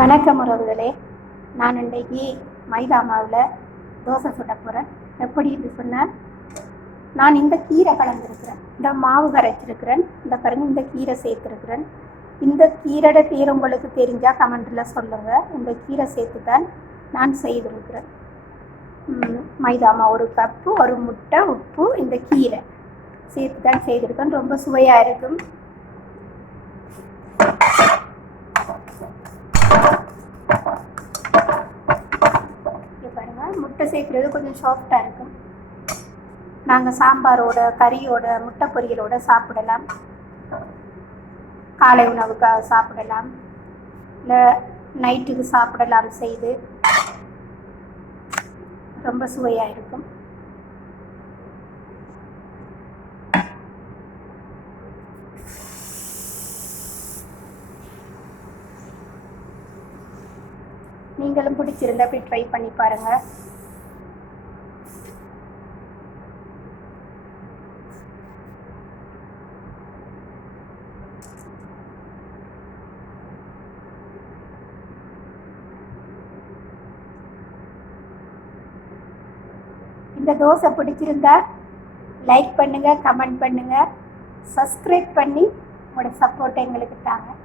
வணக்கம் உறவுகளே. நான் இன்றைக்கு மைதா மாவில் தோசை சுட போகிறேன். எப்படின்னு சொன்னால், நான் இந்த கீரை கலந்துருக்கிறேன், இந்த மாவு கரைச்சிருக்கிறேன், இந்த பாருங்க இந்த கீரை சேர்த்துருக்கிறேன். இந்த கீரையோட பேர் உங்களுக்கு தெரிஞ்சால் கமெண்டில் சொல்லுங்கள். இந்த கீரை சேர்த்து தான் நான் செய்திருக்கிறேன். மைதா மாவு 1 கப்பு, 1 முட்டை, உப்பு, இந்த கீரை சேர்த்து தான் செய்திருக்கேன். ரொம்ப சுவையாக இருக்கும். முட்டை சேர்க்குறது கொஞ்சம் சாஃப்டாக இருக்கும். நாங்கள் சாம்பாரோட, கறியோட, முட்டை பொரியலோட சாப்பிடலாம். காலை உணவுக்காக சாப்பிடலாம், இல்லை நைட்டுக்கு சாப்பிடலாம். செய்து ரொம்ப சுவையாக இருக்கும். நீங்களும் பிடிச்சிருந்தா போய் ட்ரை பண்ணி பாருங்கள். இந்த தோசை பிடிச்சிருந்தா லைக் பண்ணுங்கள், கமெண்ட் பண்ணுங்கள், சப்ஸ்கிரைப் பண்ணி உங்களோட சப்போர்ட்டை எங்களுக்கு தாங்க.